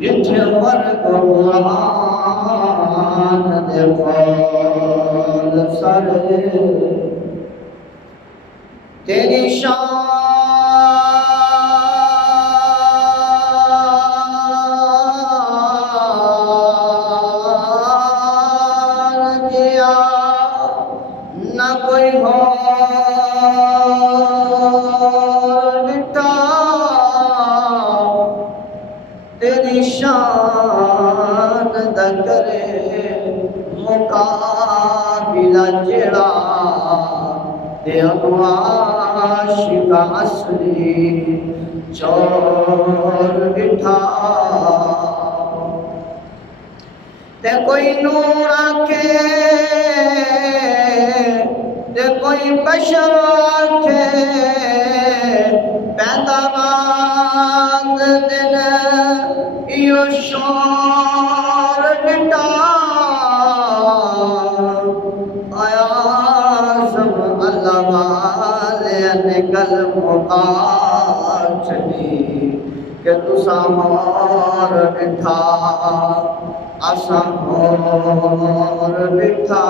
जिथे फर्क कुरान दे कौल सारे तेरी शान किया न कोई हो तेरी शान दा करे मुकाबिला जेड़ा ते आशिका असली चोर बिठा ते कोई नूर आखे ते कोई बशर आखे पैदा बांग दिन यो शोर बिटा आया सब अल्लाह वाले निकल मुकाच के तुसा मोर बिठा आसा मोर बिठा